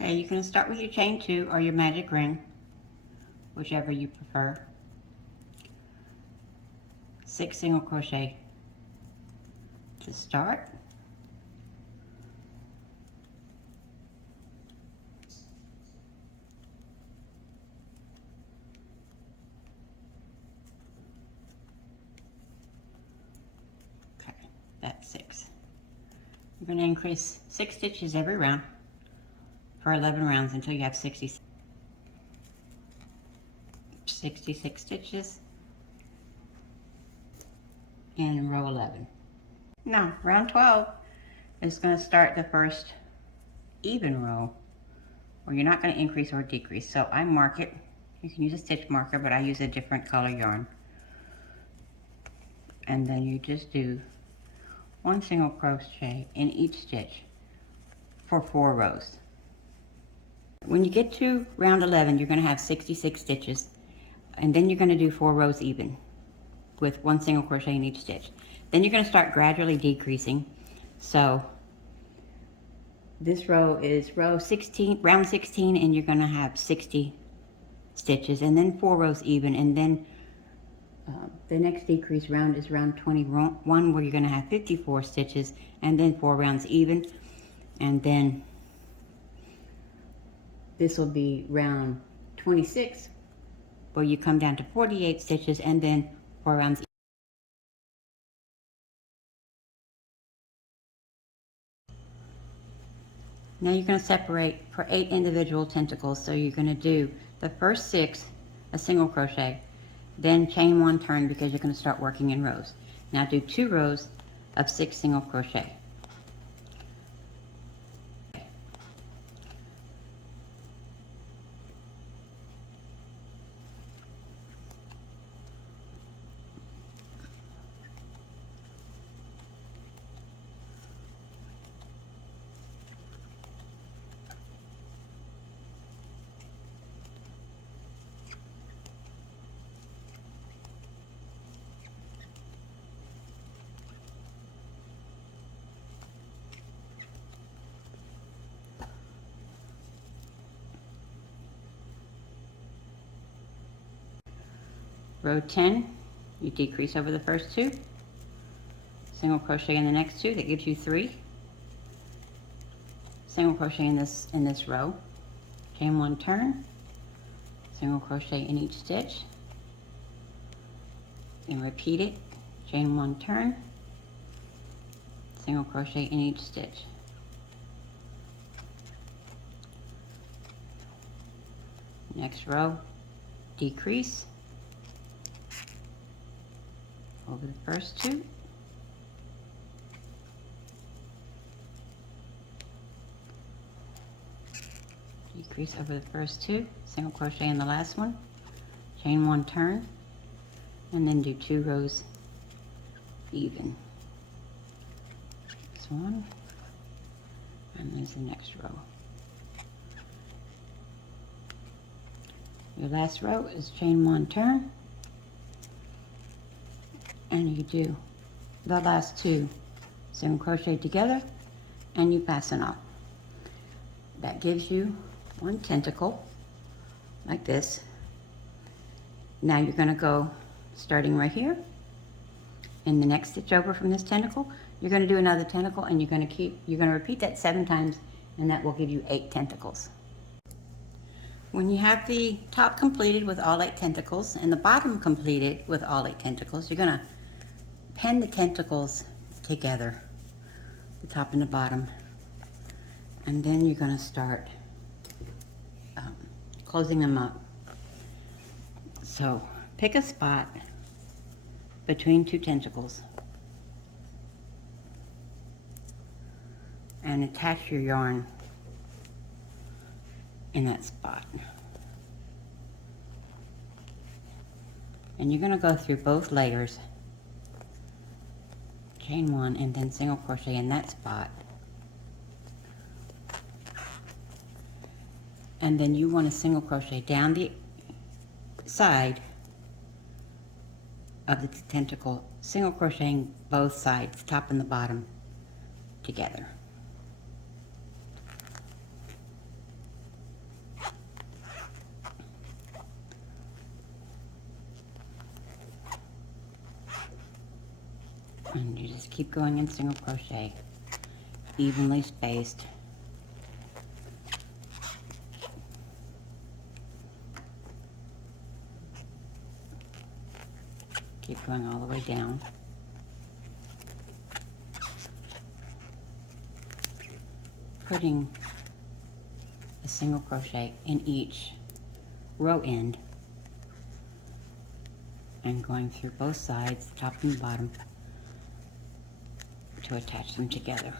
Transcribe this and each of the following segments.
Okay, you can start with your chain 2 or your magic ring, whichever you prefer. 6 single crochet to start. Okay, that's 6. You're going to increase 6 stitches every round for 11 rounds until you have 66 stitches in row 11. Now, round 12 is going to start the first even row, where you're not going to increase or decrease. So I mark it. You can use a stitch marker, but I use a different color yarn. And then you just do 1 single crochet in each stitch for 4 rows. When you get to round 11, you're going to have 66 stitches, and then you're going to do 4 rows even with 1 single crochet in each stitch. Then you're going to start gradually decreasing. So this row is round 16, and you're going to have 60 stitches, and then 4 rows even, and then the next decrease round is round 21, where you're going to have 54 stitches, and then 4 rounds even, and then this will be round 26, where you come down to 48 stitches, and then 4 rounds. Now you're going to separate for 8 individual tentacles. So you're going to do the first 6 a single crochet, then chain 1 turn, because you're going to start working in rows. Now do 2 rows of 6 single crochet. Row 10, you decrease over the first 2, single crochet in the next 2, that gives you 3, single crochet in this row, chain 1 turn, single crochet in each stitch, and repeat it, chain 1 turn, single crochet in each stitch. Next row, decrease over the first 2, decrease over the first 2, single crochet in the last one, chain 1 turn, and then do 2 rows even. This one, and there's the next row. Your last row is chain 1 turn, and you do the last 2 single crochet together, and you fasten off. That gives you 1 tentacle like this. Now you're going to go starting right here in the next stitch over from this tentacle. You're going to do another tentacle, and you're going to repeat that 7 times, and that will give you 8 tentacles. When you have the top completed with all 8 tentacles and the bottom completed with all 8 tentacles, you're going to pin the tentacles together, the top and the bottom, and then you're going to start closing them up. So pick a spot between 2 tentacles and attach your yarn in that spot. And you're going to go through both layers, chain 1 and then single crochet in that spot. And then you want to single crochet down the side of the tentacle, single crocheting both sides, top and the bottom, together. just keep going in single crochet, evenly spaced. Keep going all the way down. Putting a single crochet in each row end and going through both sides, top and the bottom, to attach them together.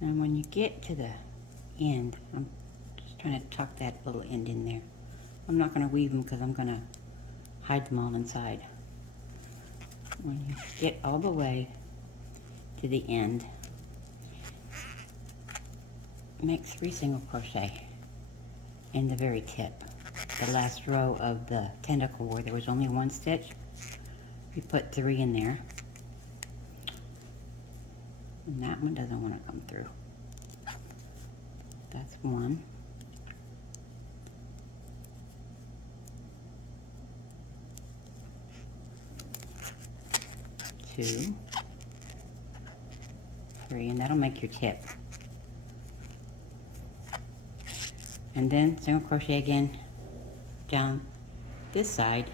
And when you get to the end, I'm just trying to tuck that little end in there. I'm not going to weave them because I'm going to hide them all inside. When you get all the way to the end, make 3 single crochet in the very tip, the last row of the tentacle where there was only 1 stitch. You put 3 in there. And that one doesn't want to come through. That's 1. Two, 3, and that'll make your tip. And then single crochet again down this side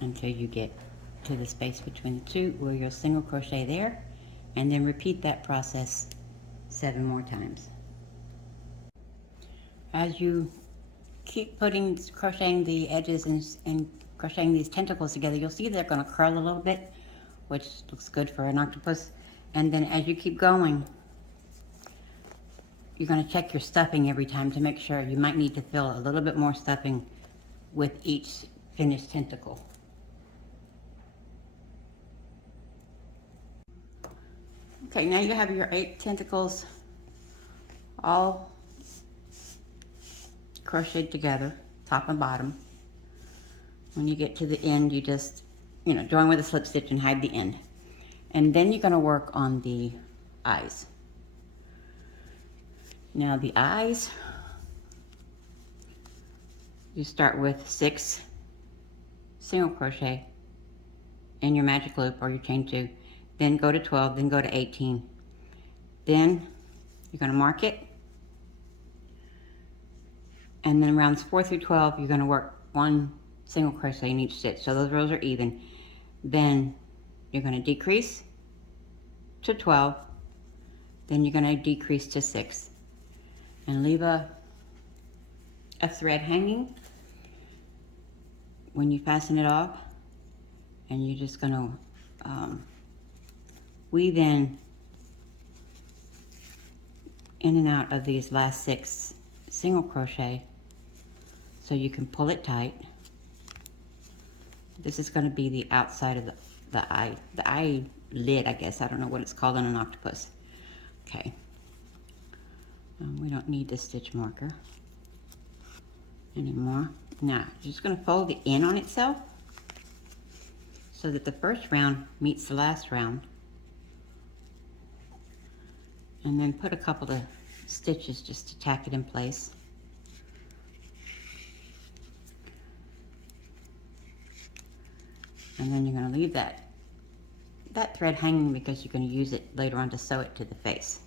until you get to the space between the two where you'll single crochet there, and then repeat that process 7 more times. As you keep crocheting the edges and crocheting these tentacles together, you'll see they're going to curl a little bit, which looks good for an octopus. And then as you keep going, you're going to check your stuffing every time to make sure. You might need to fill a little bit more stuffing with each finished tentacle. Okay, now you have your 8 tentacles all crocheted together, top and bottom. When you get to the end, you just, join with a slip stitch and hide the end. And then you're going to work on the eyes. Now the eyes, you start with 6 single crochet in your magic loop or your chain 2, then go to 12, then go to 18. Then you're going to mark it, and then rounds 4 through 12 you're going to work 1 single crochet in each stitch, so those rows are even. Then you're going to decrease to 12, then you're going to decrease to 6 and leave a thread hanging when you fasten it off, and you're just going to weave in and out of these last 6 single crochet so you can pull it tight. This is going to be the outside of the eyelid, I guess. I don't know what it's called in an octopus. Okay. We don't need the stitch marker anymore. Now, you're just going to fold it in on itself so that the first round meets the last round. And then put a couple of stitches just to tack it in place. And then you're going to leave that thread hanging because you're going to use it later on to sew it to the face.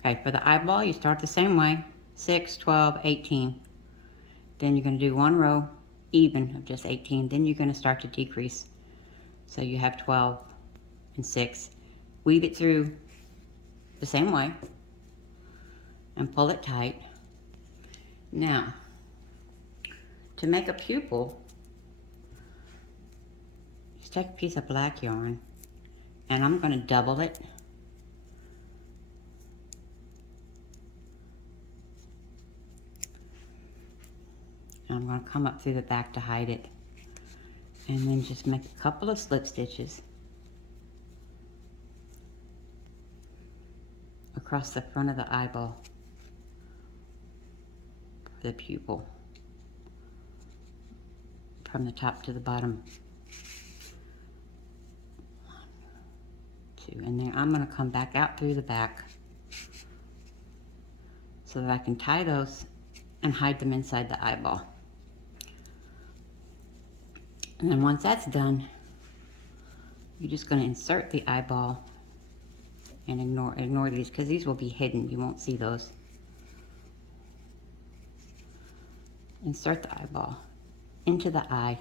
Okay, for the eyeball, you start the same way, 6, 12, 18. Then you're going to do 1 row even of just 18. Then you're going to start to decrease. So you have 12 and 6. Weave it through the same way and pull it tight. Now, to make a pupil, just take a piece of black yarn, and I'm going to double it. I'm going to come up through the back to hide it, and then just make a couple of slip stitches. across the front of the eyeball, the pupil, from the top to the bottom. 1, 2, and then I'm going to come back out through the back so that I can tie those and hide them inside the eyeball. And then once that's done, you're just going to insert the eyeball and ignore these, because these will be hidden. You won't see those. Insert the eyeball into the eye,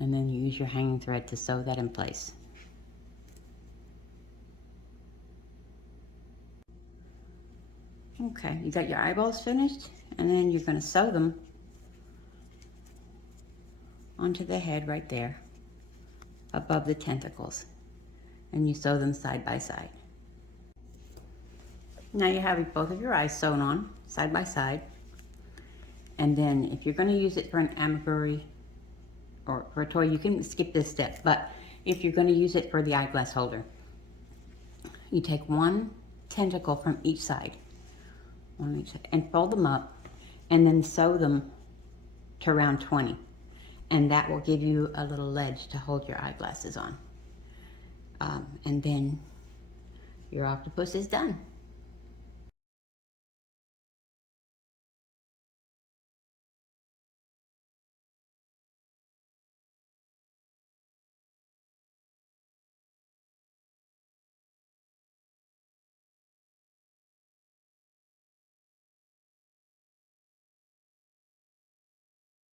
and then you use your hanging thread to sew that in place. Okay, you got your eyeballs finished, and then you're going to sew them onto the head right there, above the tentacles, and you sew them side by side. Now you have both of your eyes sewn on side by side, and then if you're going to use it for an amigurumi or for a toy, you can skip this step, but if you're going to use it for the eyeglass holder, you take one tentacle from each side, and fold them up, and then sew them to round 20, and that will give you a little ledge to hold your eyeglasses on. And then your octopus is done.